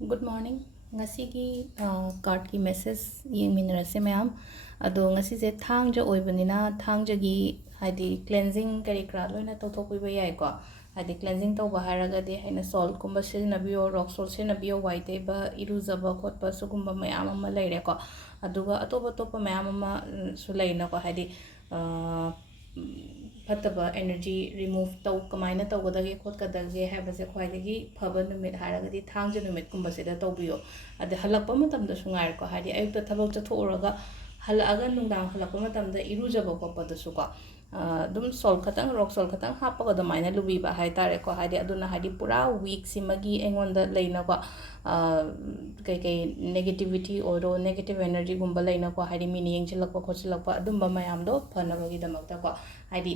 Good morning. Ngasigi card ki message yengminarase mayam ado ngasi se thangja oibanina thangjagi hadi cleansing kari kra loina tawthokpiba yai ko hadi cleansing tawba haragadi haina salt kumba sinabiyo rock salt sinabiyo white ba iruzaba khotpa sugumba mayam ama leire ko aduga atoba topa mayam ama su leina ko hadi फतबा energy remove तौ कमायना तौगदगे खोदगदगे हैबसे ख्वाइदगी फब नुमित हारगदी थांग नुमित कुंबसेदा तौबियो अदे हलकपा मतमदा सुंगार को हादि अयुक्ता थबक चथोरगा हलअगा नुंदांग हलकपा मतमदा इरुजबा खोपदसु को दुम soul खतंग rock soul खतंग हापगा दमाइना लुबीबा हाइतारे को हादि अदुना हादि पुरा week सिमगी एंगोंदा लेना को कई कई नेगेटिविटी और नेगेटिव एनर्जी गुंबा लेना को हादि मीनी यंगचलकपा खोचलकपा अदुंबा मयामदो फनबगी दमकता को हादि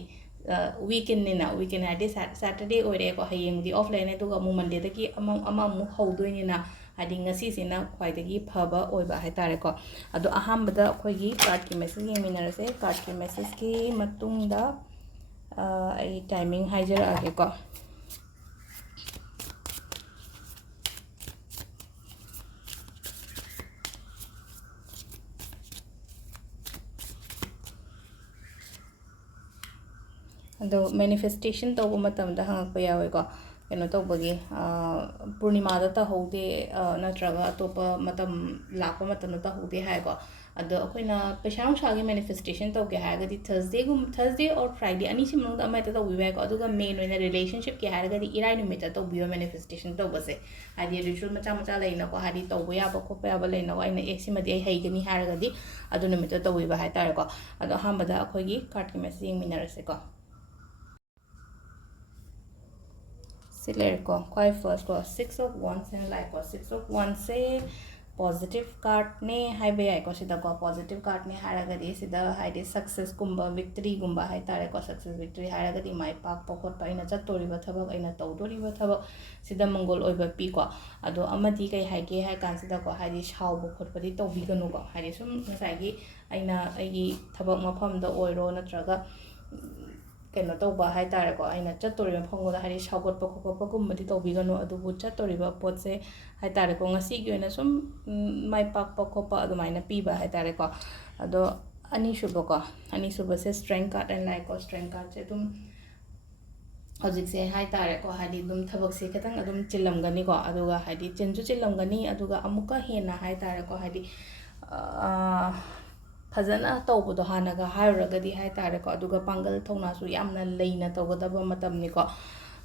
वीकेंड निना वीकेंड हादि सैटरडे ओरे को हयेंगदी ऑफ लेने दुगा मु मंडे दगी अमा मु हौदोइनिना हादि ngasi sina khwaidagi phaba oiba haitare ko ado ahambada akhoi card ki message yengminarase card ki message ki matungda ai timing haijar age ko ado manifestation tawba matamda hangakpa yawe ko keno tawbagi पूर्णिमा ता होदे नत्रगा अतोप मतम लाप मतम ता होदे है को अद अखोइना पैसा नुसागी मैनिफेस्टेशन तौगे हागदी थर्सडे और फ्राइडे अनी सिमनुंग अमा ता तौबि को अदुगा मेन ओइना रिलेशनशिप की हागदी इराई नुमित ता तौबियो मैनिफेस्टेशन तौबसे हादि रिचुअल मचा मचा लेना को हादि तौबो याबा खोप याबा लेना को आइना एक्सिमदि आई हैगनी हागदी अदु नुमित ता तौबिबा हाय तारे को अदो हामबदा अखोइगी कार्ड की मैसेज यंगमिनारसे को को क्वाइ फर्स्ट को 6 of wands and like को 6 of wands से पॉजिटिव कार्ड ने हाई बे आई को सिदा को पॉजिटिव कार्ड ने हारगदी सिदा हाइदे सक्सेस गुंबा विक्ट्री गुंबा हाई तारे को सक्सेस विक्ट्री हारगदी माइ पाक पखोट पाइना चतोरिबा थबक आइना तौदोरिबा थबक सिदा मंगोल ओइबा पी को अदो अमदी कै हाइगे हाइ कांसिदा को हाइदे शावबो खोटपदि तौबिगनु को हाइदे सुम नसाइगी आइना आइगी थबक मफमदा ओइरो नत्रगा कनो तौबा हाई तारे को आइना चतोरिबा फंगोदा हाइदे शावगोटपा खोपपा गुंबदि तौबिगनु अदुबु चतोरिबा पोतसे हाई तारे को ngasi ओइना सुम माइ पाकपा खोपा अदुमाइना पीबा हाई तारे को अदो अनिसुबा से स्ट्रेंथ कार्ड एंड लाइक को स्ट्रेंथ कार्ड से तुम हजिक से हाई तारे को हाइदि दुम थबक से खतंग अदुम चिल्लमगनी को अदुगा हाइदि चिंजु चिल्लमगनी अदुगा अमुका हेना हाई तारे को हाइदि फजना तौबदो हानागा हायरगदी हाय तारे को अदुगा पांगल थौनासु यामना लेना तौगदबा मतमनि को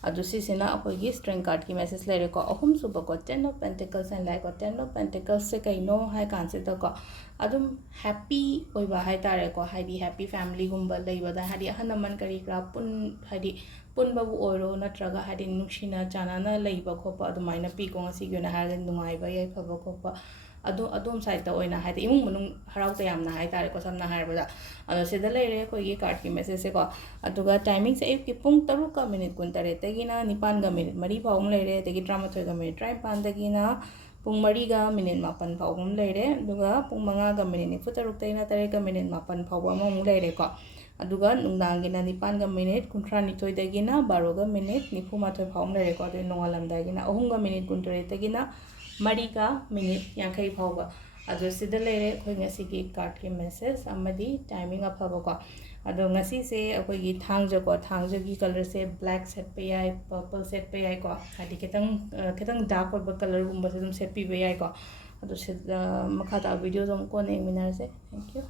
अदु सिसिना अखोइगी स्ट्रेंथ कार्ड की मैसेज लेरे को अहुम सुब को 10 of pentacles and like 10 of pentacles से कइनो हाय कांसिदा को अदुम हैप्पी ओइबा हाय तारे को हाइदि हैप्पी फैमिली गुंबा लेबदा हाइदि हनमन करी क्रा पुन हाइदि पुनबबु ओइरो नत्रगा हाइदि नुक्सिना चानाना लेबा खोपा अदुमाइना पी को ngasi गिना हार नुंगाइबा याय फबा खोपा अदोम साइड ओइना हाइदि इमुंग मनुंग हराउ तयामना हाय तारे को समना हारबदा अदो सिदा लेरे कोइगी कार्ड की मैसेज से को अदुगा टाइमिंग से एक पुंग 3 का मिनिट 19 तगिना 9 का मिनिट 4 फाउम लेरे तगी 13 का मिनिट 53 तगिना पुंग 4 का मिनिट 4 फाउम लेरे अदुगा पुंग 5 का मिनिट 9 तगिना 3 का मिनिट 4 फाउम अमम लेरे को अदुगा नुंदांगिना 9 का मिनिट 19 तगिना 12 का मिनिट 94 फाउम लेरे को अदु नोंगालमदागिना 3 का मिनिट 19 तगिना 4 का मिनिट 50 फाउबा अदो सिदा लेरे अखोइ ngasi कार्ड की मैसेज अमदी टाइमिंग अफबा को अदो ngasi से अखोइ थांगज की कलर से ब्लैक सेट पे याय पर्पल सेट पे याय को हादि खितंग डार्क ओइबा कलर गुंबा से सेट पीबे याय को अदो सिदा मखाता वीडियो जोम को ने मिनार से थैंक यू।